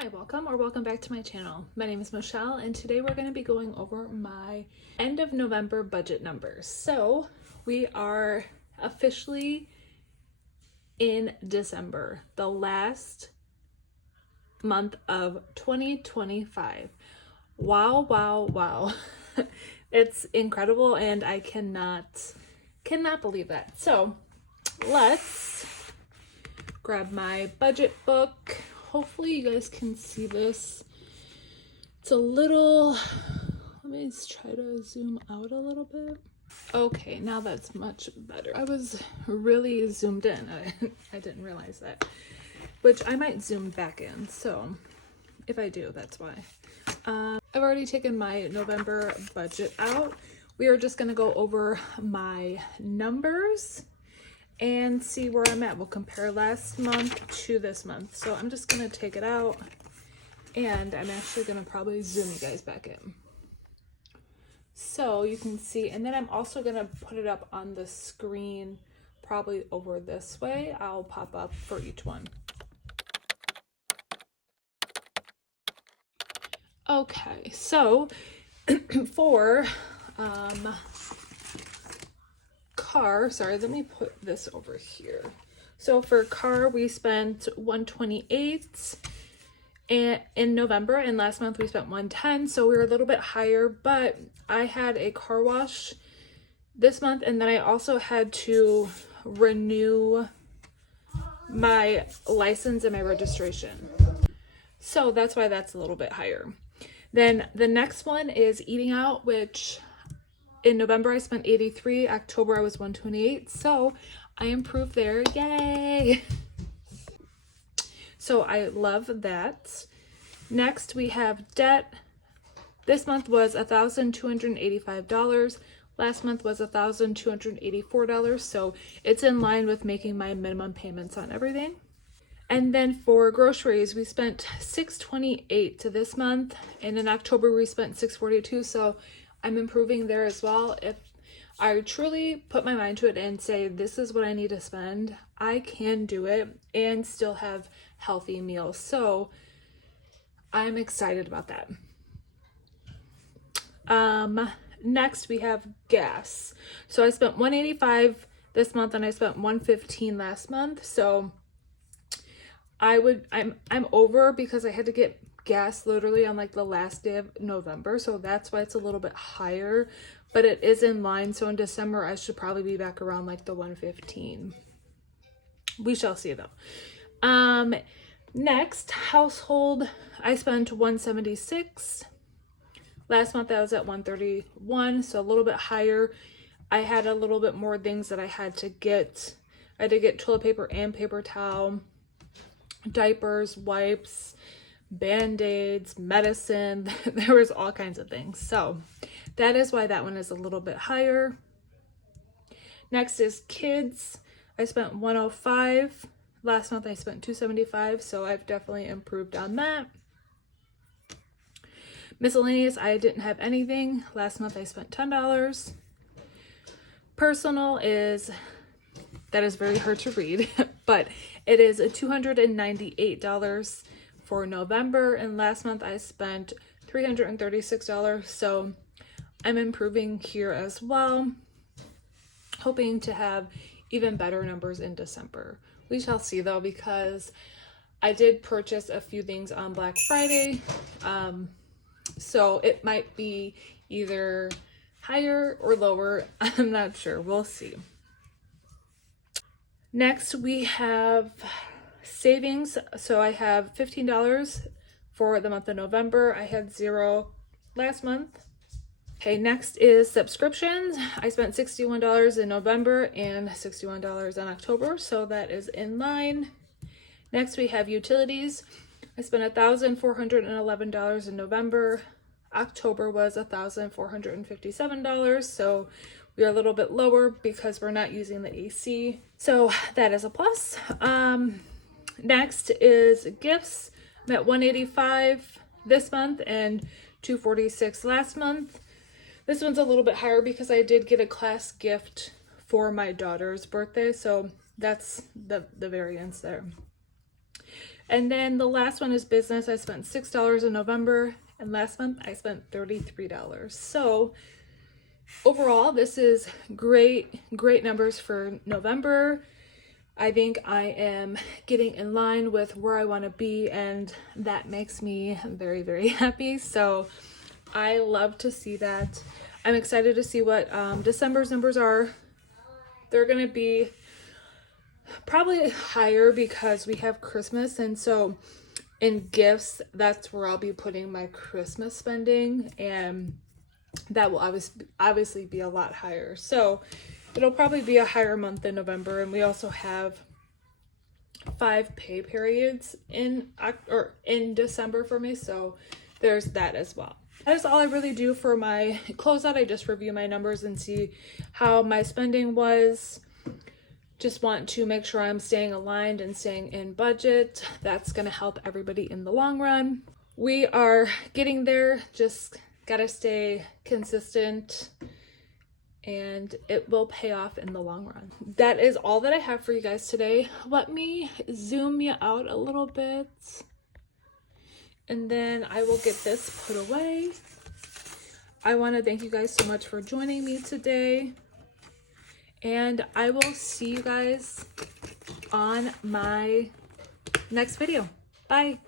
Hi, welcome back to my channel. My name is Michelle and today we're going to be going over my end of November budget numbers. So we are officially in December, the last month of 2025. Wow, wow, wow. It's incredible and I cannot believe that. So let's grab my budget book. Hopefully you guys can see this. It's a little, let me just try to zoom out a little bit. Okay, now that's much better. I was really zoomed in. I didn't realize that, which I might zoom back in. So if I do, that's why. I've already taken my November budget out. We are just gonna go over my numbers and see where I'm at. We'll compare last month to this month. So I'm just gonna take it out and I'm actually gonna probably zoom you guys back in. So you can see, and then I'm also gonna put it up on the screen, probably over this way. I'll pop up for each one. Okay, so for car, sorry, let me put this over here. So for car, we spent $128 in November, and last month we spent $110, so we were a little bit higher, but I had a car wash this month, and then I also had to renew my license and my registration. So that's why that's a little bit higher. Then the next one is eating out, which in November I spent $83, October I was $128, so I improved there, yay! So I love that. Next we have debt. This month was $1,285. Last month was $1,284, so it's in line with making my minimum payments on everything. And then for groceries, we spent $628 to this month, and in October we spent $642, so I'm improving there as well. If I truly put my mind to it and say this is what I need to spend, I can do it and still have healthy meals. So I'm excited about that. Next we have gas. So I spent $185 this month and I spent $115 last month. So I'm over because I had to get gas literally on like the last day of November, so that's why it's a little bit higher, but it is in line. So in December I should probably be back around like the 115. We shall see though. Next, household, I spent $176. Last month I was at $131, so a little bit higher. I had a little bit more things that I had to get. I had to get toilet paper and paper towel, diapers, wipes, band-aids, medicine. There was all kinds of things. So that is why that one is a little bit higher. Next is kids. I spent $105. Last month I spent $275, so I've definitely improved on that. Miscellaneous, I didn't have anything. Last month I spent $10. Personal that is very hard to read, but it is $298 for November, and last month I spent $336, so I'm improving here as well, hoping to have even better numbers in December. We shall see though, because I did purchase a few things on Black Friday, so it might be either higher or lower. I'm not sure, we'll see. Next we have savings. So I have $15 for the month of November. I had $0 last month. Okay, next is subscriptions. I spent $61 in November and $61 in October, so that is in line. Next we have utilities. I spent $1,411 in November. October was $1,457, so we are a little bit lower because we're not using the AC, so that is a plus. Next is gifts. I'm at $185 this month and $246 last month. This one's a little bit higher because I did get a class gift for my daughter's birthday, so that's the variance there. And then the last one is business. I spent $6 in November, and last month I spent $33. So overall, this is great numbers for November. I think I am getting in line with where I want to be, and that makes me very, very happy. So I love to see that. I'm excited to see what December's numbers are. They're going to be probably higher because we have Christmas, and so in gifts, that's where I'll be putting my Christmas spending, and that will obviously be a lot higher. So it'll probably be a higher month in November, and we also have 5 pay periods in December for me, so there's that as well. That is all I really do for my closeout. I just review my numbers and see how my spending was. Just want to make sure I'm staying aligned and staying in budget. That's going to help everybody in the long run. We are getting there. Just gotta stay consistent, and it will pay off in the long run. That is all that I have for you guys today. Let me zoom you out a little bit, and then I will get this put away. I want to thank you guys so much for joining me today, and I will see you guys on my next video. Bye.